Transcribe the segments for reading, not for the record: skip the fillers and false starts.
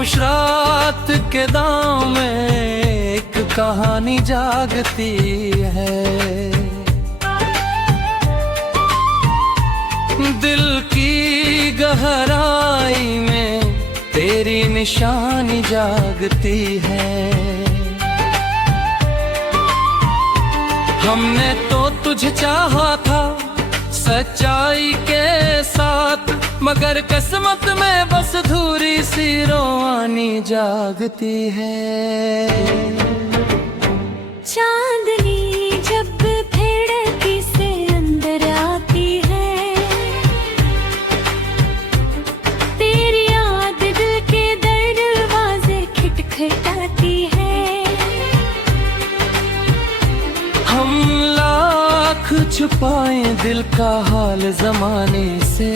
खामोश रात के दाम में एक कहानी जागती है। दिल की गहराई में तेरी निशानी जागती है। हमने तो तुझे चाहा था सच्चाई के साथ, मगर किस्मत में बस धूरी सी रोवानी जागती है। चांदनी जब खिड़की से अंदर आती है, तेरी याद दिल के दरवाजे खटखटाती है। हम लाख छुपाए दिल का हाल जमाने से,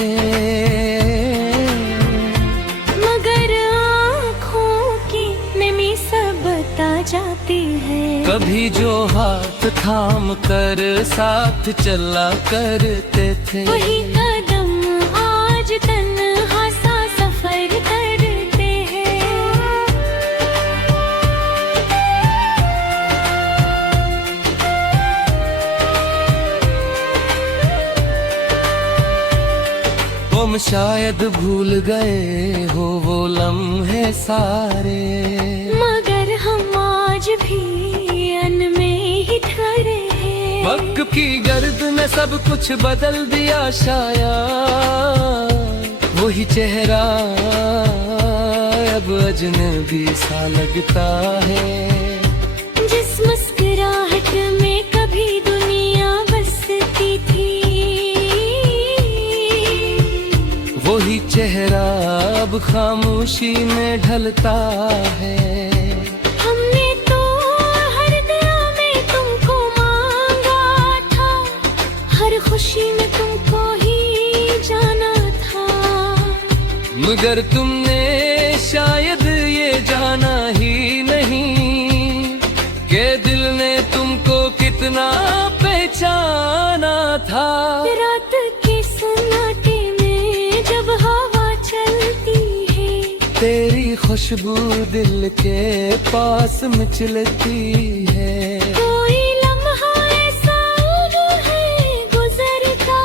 मगर आँखों की नमी सब बता जाती है। कभी जो हाथ थाम कर साथ चला करते थे, वही कदम आज तन्हा सा सफर करते हैं। तुम शायद भूल गए हो वो लम्हे सारे, मगर हम आज भी अनमें ही ठहरे हैं। वक्त की गर्द ने सब कुछ बदल दिया शायद, वही चेहरा अब अजनबी सा लगता है। जिस मुस्कुराहट में कभी दुनिया बसती थी, वही चेहरा अब खामोशी में ढलता है। हमने तो हर दुआ में तुमको मांगा था, हर खुशी में तुमको ही जाना था, मगर तुमने शायद ये जाना ही नहीं कि दिल ने तुमको कितना पहचाना था। रात के सन्नाटे में जब हवा चलती है, तेरी खुशबू दिल के पास मचलती है। कोई लम्हा ऐसा है गुजरता,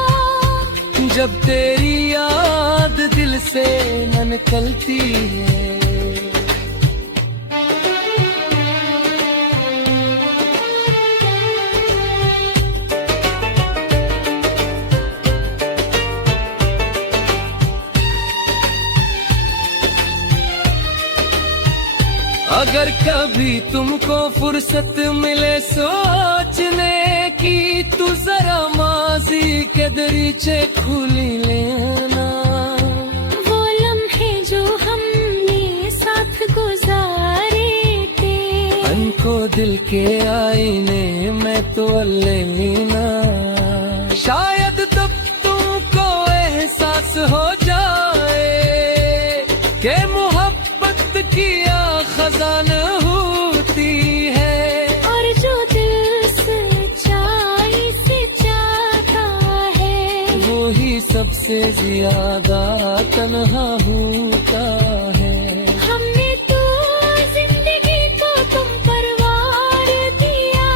जब तेरी याद दिल से न निकलती है। अगर कभी तुमको फुर्सत मिले सोचने की, तू जरा माजी के दरीचे खुली लेना। वो लम्हे जो हमने साथ गुजारे थे, उनको दिल के आईने में तो ले लेना। शायद तब तुमको एहसास हो जाए कि मोहब्बत की खजाना होती है, और जो दिल सच्चाई से चाहता है, वो ही सबसे ज्यादा तन्हा होता है। हमने तो जिंदगी को तुम पर वार दिया,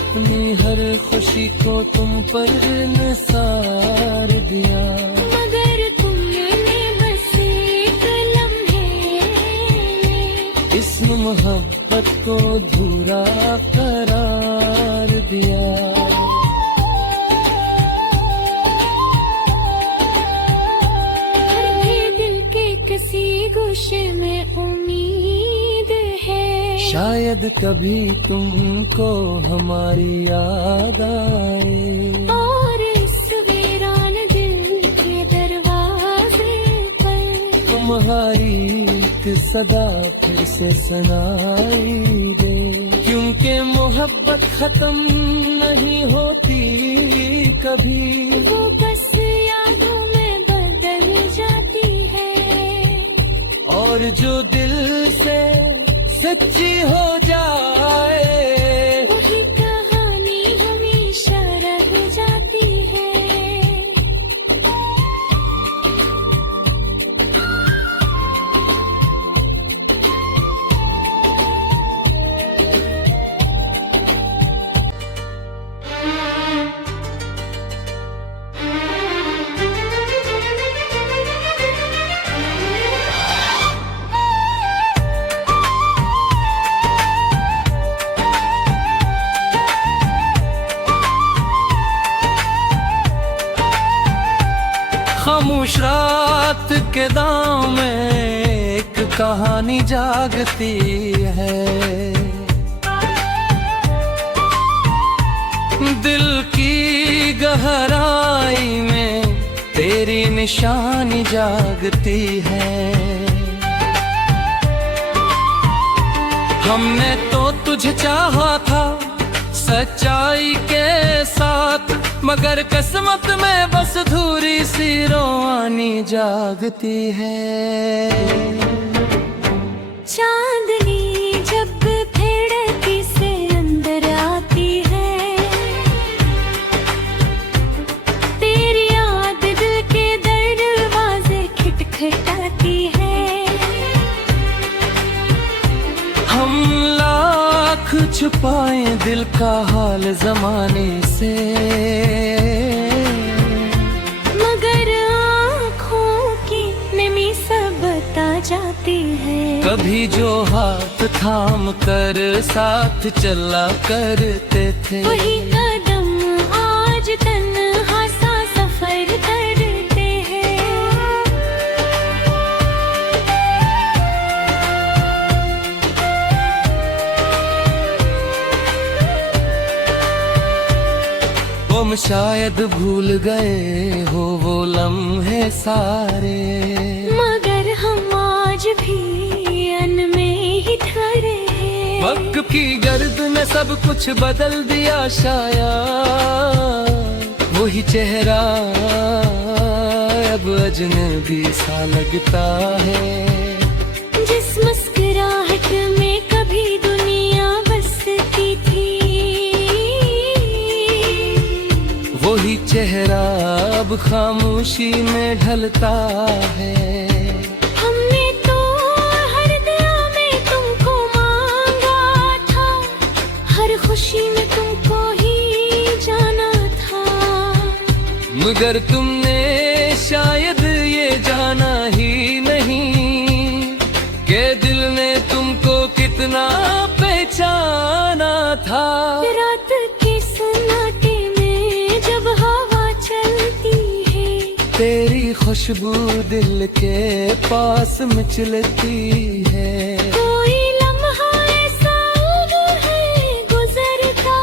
अपनी हर खुशी को तुम पर निसार दिया, मगर तुमने बस एक लम्हे इस मोहब्बत को धूरा करार दिया। हर दिल के किसी गोशे में उम्मीद है, शायद कभी तुमको हमारी याद आए, और इस वीरान दिल के दरवाजे पर तुम्हारी एक सदा फिर से सुनाई दे। क्योंकि मोहब्बत खत्म नहीं होती कभी, वो बस यादों में बदल जाती है। और जो दिल से सच्ची हो जाए, वही कहानी हमेशा रह जाती है। खामोश रात के दाम में एक कहानी जागती है। दिल की गहराई में तेरी निशानी जागती है। हमने तो तुझे चाहा था सच्चाई के साथ, मगर किस्मत में बस धूरी सी रोवानी जागती है। चांदनी जब खिड़की से अंदर आती है, तेरी याद दिल के दरवाजे खटखटाती है। हम लाख छुपाए दिल का हाल जमाने से, मगर आँखों की नमी सब बता जाती है। कभी जो हाथ थाम कर साथ चला करते थे, वही कदम आज तन्हा सा सफर करते हैं। तुम शायद भूल गए हो वो लम्हे सारे, मगर हम आज भी अनमें ही ठहरे हैं। वक्त की गर्द ने सब कुछ बदल दिया शायद, वही चेहरा अब अजनबी सा लगता है। जिस मुस्कुराहट में कभी दुनिया बसती थी, वही चेहरा अब खामोशी में ढलता है। हमने तो हर दुआ में तुमको मांगा था, हर खुशी में तुमको ही जाना था, मगर तुमने शायद ये जाना ही नहीं कि दिल ने तुमको कितना पहचाना था। रात के सन्नाटे में जब हवा चलती है, तेरी खुशबू दिल के पास मचलती है। कोई लम्हा ऐसा है गुजरता,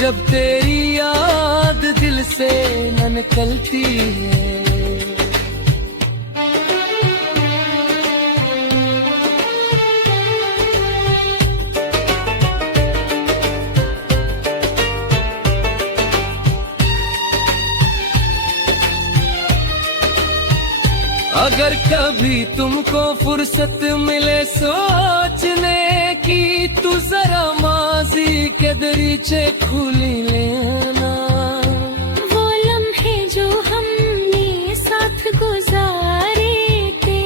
जब तेरी याद दिल से न निकलती है। अगर कभी तुमको फुर्सत मिले सोचने की, तू जरा माजी के दरीचे खुली लेना। वो लम्हे जो हमने साथ गुजारे थे,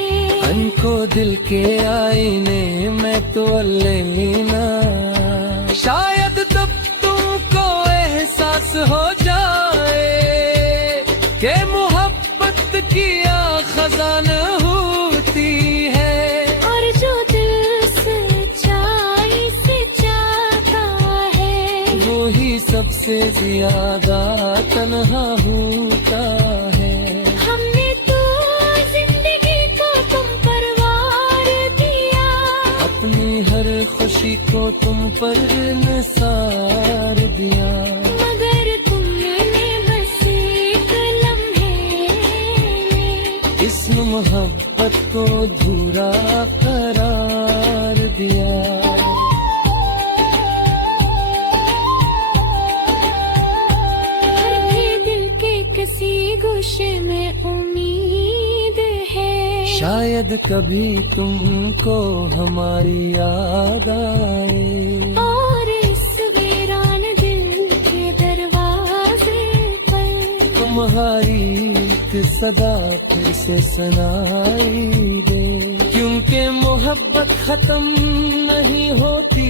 उनको दिल के आईने में तो ले लेना। शायद तब तुमको एहसास हो जाए कि मोहब्बत की खजाना होती है, और जो दिल सच्चाई से चाहता है, वो ही सबसे ज्यादा तन्हा होता है। हमने तो जिंदगी को तुम पर वार दिया, अपनी हर खुशी को तुम पर निसार दिया, मगर तुमने बस एक लम्हे इस मोहब्बत को अधूरा करार दिया। हर भी दिल के किसी गोशे में उम्मीद है, शायद कभी तुमको हमारी याद आए, और इस वीरान दिल के दरवाजे पर तुम्हारी एक सदा फिर से सुनाई दे। क्योंकि मोहब्बत खत्म नहीं होती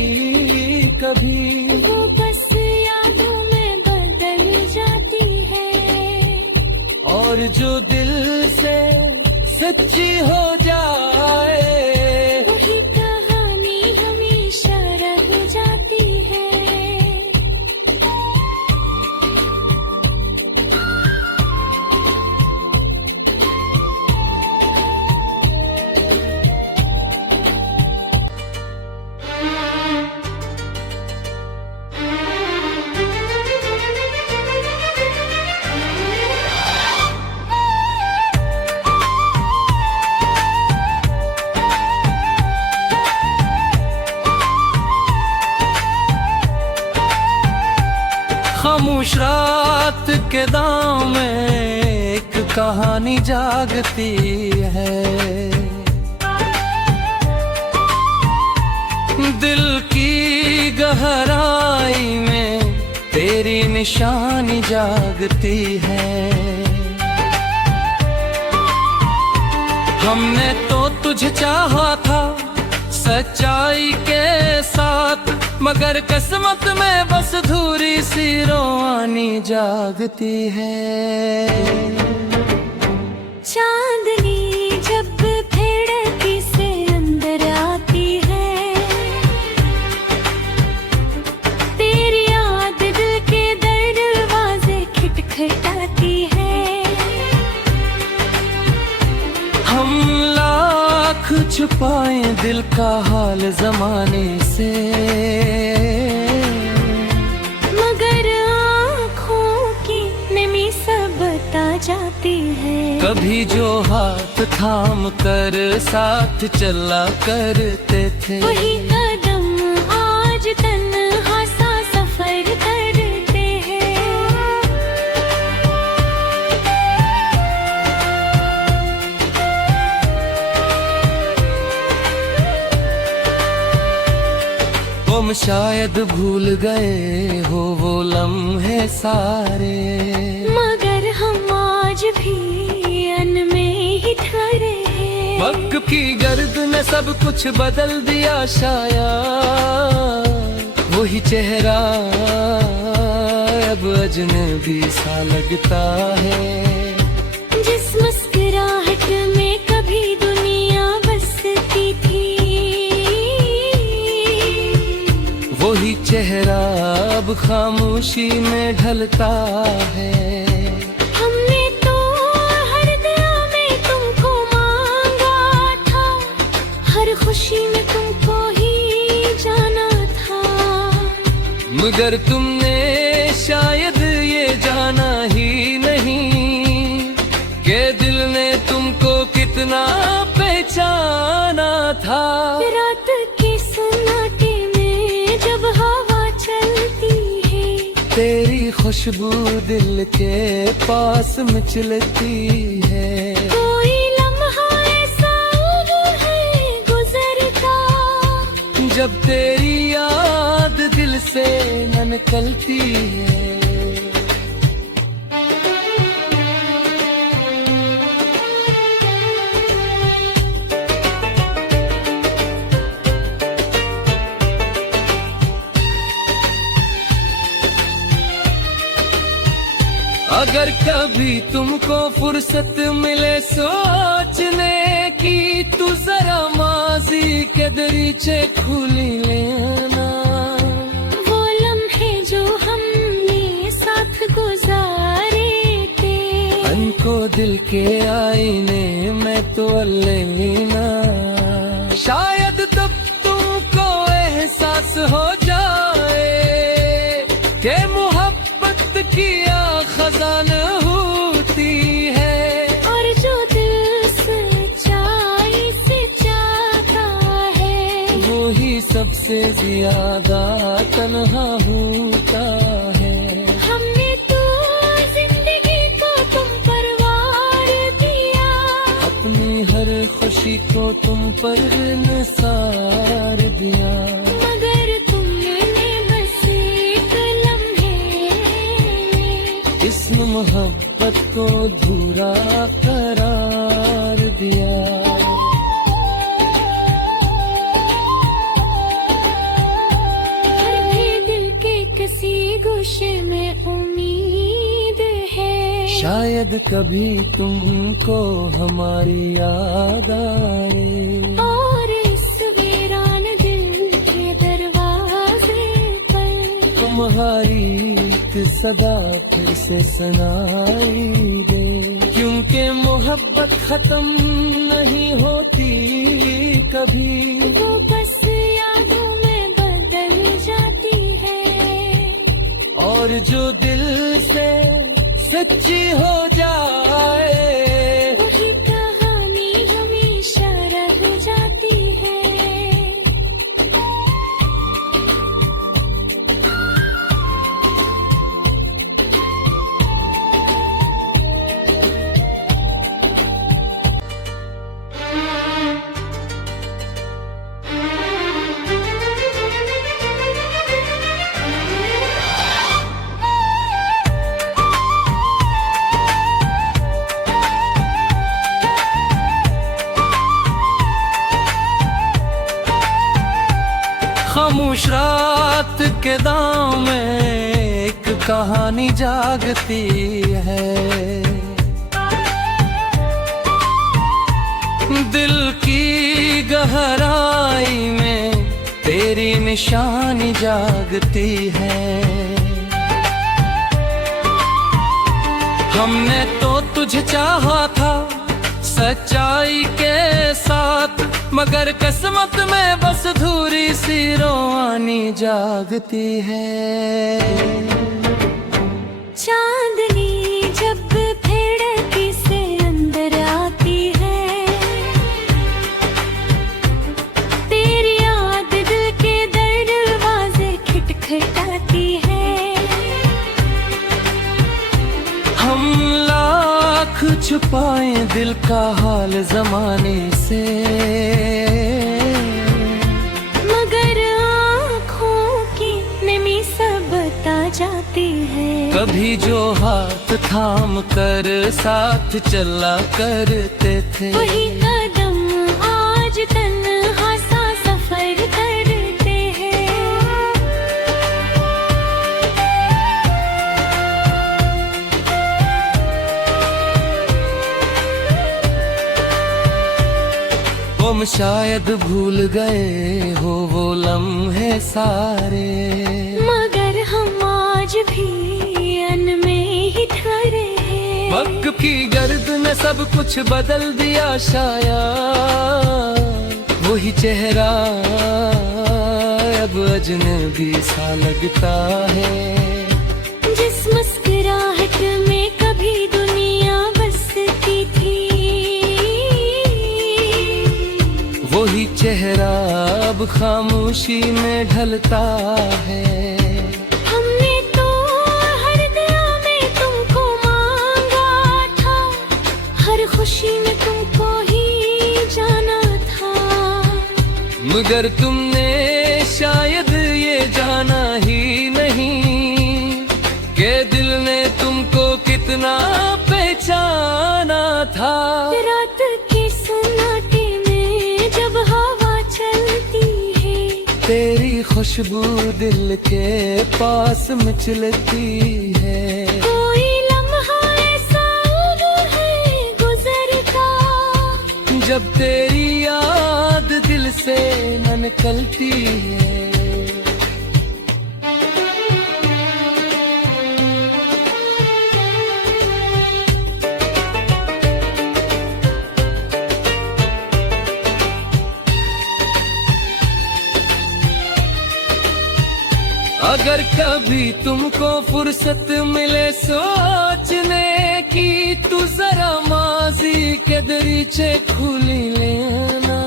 कभी, वो बस यादों में बदल जाती है। और जो दिल से सच्ची हो जाए, वही कहानी हमेशा रह जाती है। खामोश रात के दाम में एक कहानी जागती है। दिल की गहराई में तेरी निशानी जागती है। हमने तो तुझे चाहा था सच्चाई के साथ, मगर किस्मत में बस धूरी सी रोवानी जागती है। चांदनी जब खिड़की से अंदर आती है, तेरी याद दिल के दरवाजे खटखटाती है। हम लाख छुपाए दिल का हाल जमाने से, मगर आँखों की नमी सब बता जाती है। कभी जो हाथ थाम कर साथ चला करते थे, वही कदम आज तन्हा सा सफर करते हैं। तुम शायद भूल गए हो वो लम्हे सारे, मगर हम आज भी में ही ठहरे हैं। वक्त की गर्द ने सब कुछ बदल दिया शायद, वही चेहरा अब अजनबी सा लगता है। जिस मुस्कुराहट में कभी दुनिया बसती थी, वही चेहरा अब खामोशी में ढलता है। हमने तो हर दुआ में तुमको मांगा था, हर खुशी में तुमको ही जाना था, मगर तुमने शायद ये जाना ही नहीं कि दिल ने तुमको कितना पहचाना था। रात के सन्नाटे में जब हवा चलती है, तेरी खुशबू दिल के पास मचलती है। कोई लम्हा ऐसा है गुजरता, जब तेरी याद दिल से न निकलती है। अगर कभी तुमको फुर्सत मिले सोचने की, तू जरा माजी के दरीचे खुली लेना। वो लम्हे जो हमने साथ गुजारे थे, उनको दिल के आईने में तो लेना। शायद तब तुमको एहसास हो जाए कि मोहब्बत की खजान होती है, और जो दिल सच्चाई से चाहता है, वो ही सबसे ज्यादा तन्हा होता है। हमने तो जिंदगी को तुम पर वार दिया, अपनी हर खुशी को तुम पर निसार दिया, मगर तुमने बस एक लम्हे इस मोहब्बत को धूरा करार दिया। दिल के किसी गोशे में उम्मीद है, शायद कभी तुमको हमारी याद आए, और इस वीरान दिल के दरवाजे पर तुम्हारी सदा फिर से सुनाई दे। क्योंकि मोहब्बत खत्म नहीं होती कभी, वो बस यादों में बदल जाती है, और जो दिल से सच्ची हो जाए, वही कहानी हमेशा रह जाती है। रात के दाम में एक कहानी जागती है। दिल की गहराई में तेरी निशानी जागती है। हमने तो तुझे चाहा था सच्चाई के साथ, मगर किस्मत में बस धूरी सी रोवानी जागती है। चांदनी जब खिड़की से अंदर आती है, तेरी याद दिल के दरवाजे खटखटाती है। हम लाख छुपाए दिल का हाल जमाने से, मगर आँखों की नमी सब बता जाती है। कभी जो हाथ थाम कर साथ चला करते थे, वही कदम आज तन्हा सा सफर करते हैं। तुम शायद भूल गए हो वो लम्हे सारे, मगर हम आज भी अनमे ही ठहरे हैं। वक्त की गर्द ने सब कुछ बदल दिया शायद, वही चेहरा अब अजनबी सा लगता है। जिस मुस्कुराहट में कभी दुनिया बसती थी, वही चेहरा अब खामोशी में ढलता है। हमने तो हर दुआ में तुमको मांगा था, हर खुशी में तुमको ही जाना था। मगर तुमने शायद ये जाना ही नहीं कि दिल ने तुमको कितना पहचाना था। रात के सन्नाटे में जब हवा चलती है, तेरी खुशबू दिल के पास मचलती है। कोई लम्हा ऐसा है गुजरता, जब तेरी याद दिल से न निकलती है। अगर कभी तुमको फुर्सत मिले सोचने की, तू जरा माजी के दरीचे खुली लेना।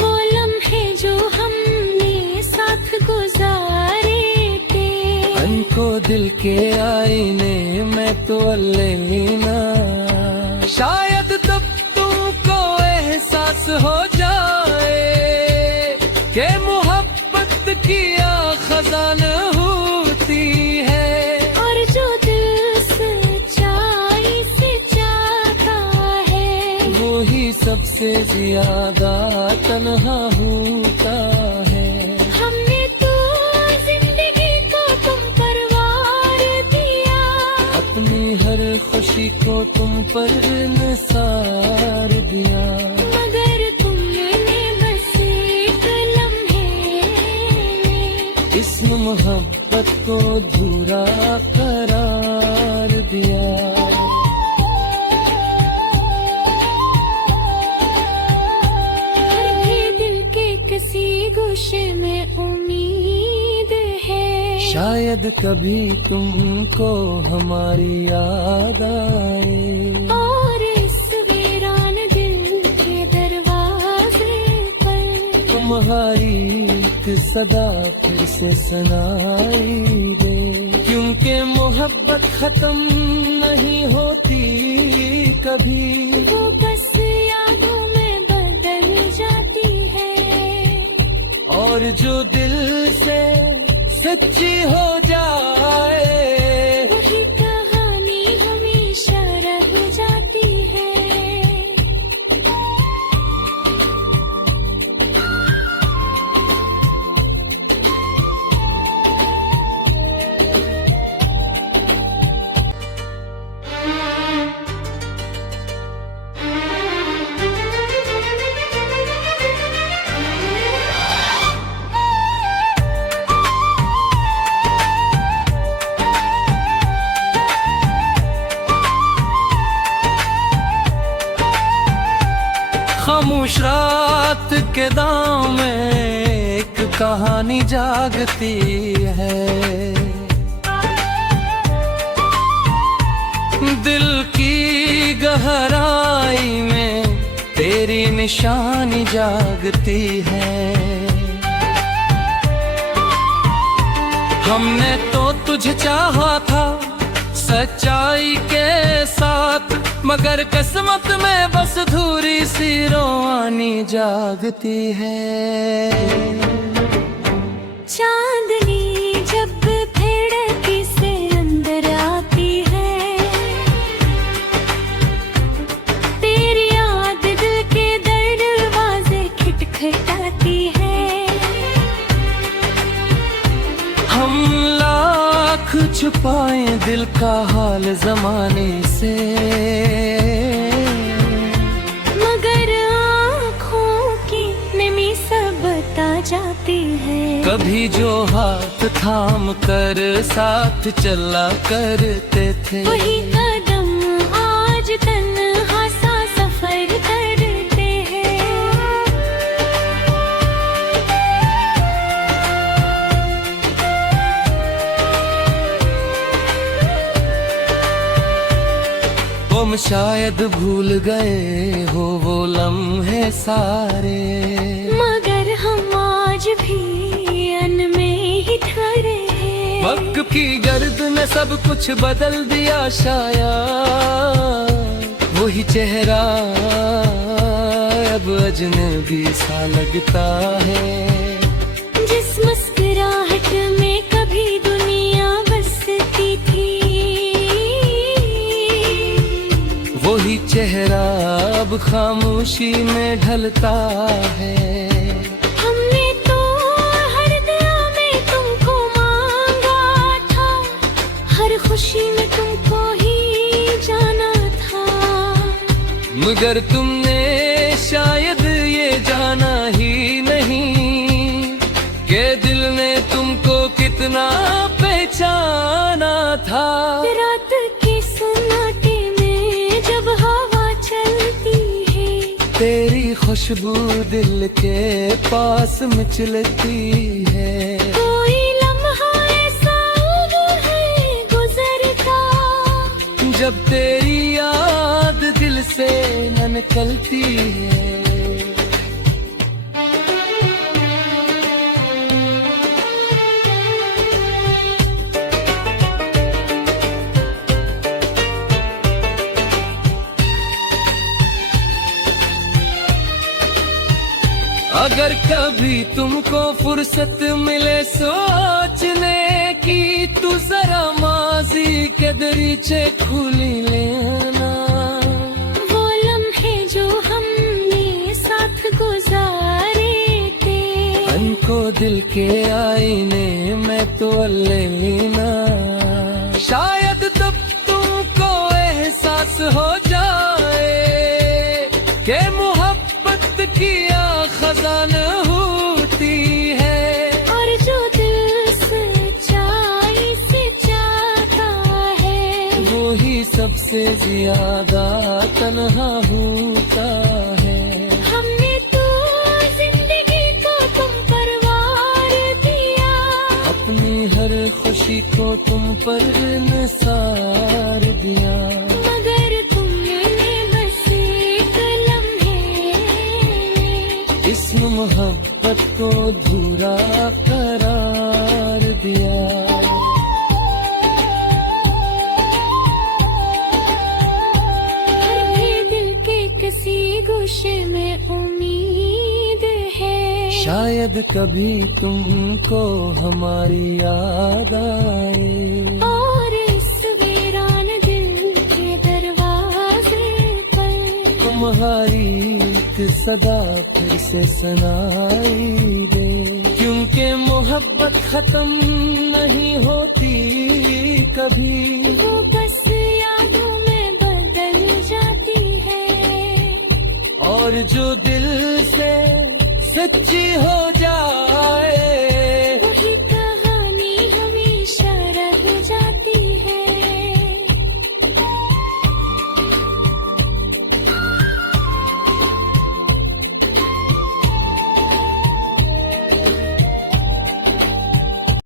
वो लम्हे जो हमने साथ गुजारे थे, को दिल के आईने में तो लेना। शायद तब तुमको एहसास हो जाए कि मोहब्बत की खजाना होती है, और जो दिल सच्चाई से चाहता है, वो ही सबसे ज्यादा तन्हा होता है। हमने तो जिंदगी को तुम पर वार दिया, अपनी हर खुशी को तुम पर निसार दिया। मगर तुमने बस एक लम्हे इस मोहब्बत को अधूरा करार दिया। दिल के किसी गोशे में उम्मीद है, शायद कभी तुमको हमारी याद आए, और इस वीरान दिल के दरवाजे पर तुम्हारी एक सदा फिर से सुनाई दे। क्योंकि मोहब्बत खत्म नहीं होती कभी, वो बस यादों में बदल जाती है। और जो दिल से सच्ची हो जाए, वही कहानी हमेशा रह जाती है। खामोश रात के दाम में एक कहानी जागती है। दिल की गहराई में तेरी निशानी जागती है। हमने तो तुझे चाहा था सच्चाई के साथ, मगर किस्मत में बस धूरी सी रोवानी जागती है। चांदनी जब खिड़की से अंदर आती है, तेरी याद दिल के दरवाजे खटखटाती है। हम लाख छुपाए दिल का हाल जमाने से, मगर आँखों की नमी सब बता जाती है। कभी जो हाथ थाम कर साथ चला करते थे, वही कदम आज तन्हा सा सफर करते हैं। तुम शायद भूल गए हो वो लम्हे सारे, मगर हम आज भी अनमें ही ठहरे हैं। वक्त की गर्द ने सब कुछ बदल दिया शायद, वही चेहरा अब अजनबी सा लगता है। जिस मुस्कुराहट में कभी दुनिया बसती थी, वही चेहरा अब खामोशी में ढलता है। हमने तो हर दुआ में तुमको मांगा था, हर खुशी में तुमको ही जाना था। मगर तुमने शायद ये जाना ही नहीं कि दिल ने तुमको कितना पहचाना था। रात के सन्नाटे में जब हवा चलती है, तेरी खुशबू दिल के पास मचलती है। कोई लम्हा ऐसा है गुजरता, जब तेरी याद दिल से न निकलती है। अगर कभी तुमको फुर्सत मिले सोचने की, तू जरा माजी के दरीचे खुली लेना। वो लम्हे जो हमने साथ गुजारे थे, मन को दिल के आईने में तो ले लेना। शायद तब तुमको एहसास हो जाए कि मोहब्बत की खजाना होती है, और जो दिल सच्चाई से चाहता है, वो ही सबसे ज्यादा तन्हा होता है। हमने तो जिंदगी को तुम पर वार दिया, अपनी हर खुशी को तुम पर निसार दिया। मगर तुमने बस एक लम्हे इस मोहब्बत को धूरा करार दिया। हर भी दिल के किसी गोशे में उम्मीद है, शायद कभी तुमको हमारी याद आए, और इस वीरान दिल के दरवाजे पर तुम्हारी एक सदा फिर से सुनाई दे। क्योंकि मोहब्बत खत्म नहीं होती कभी, वो बस यादों में बदल जाती है। और जो दिल से सच्ची हो जाए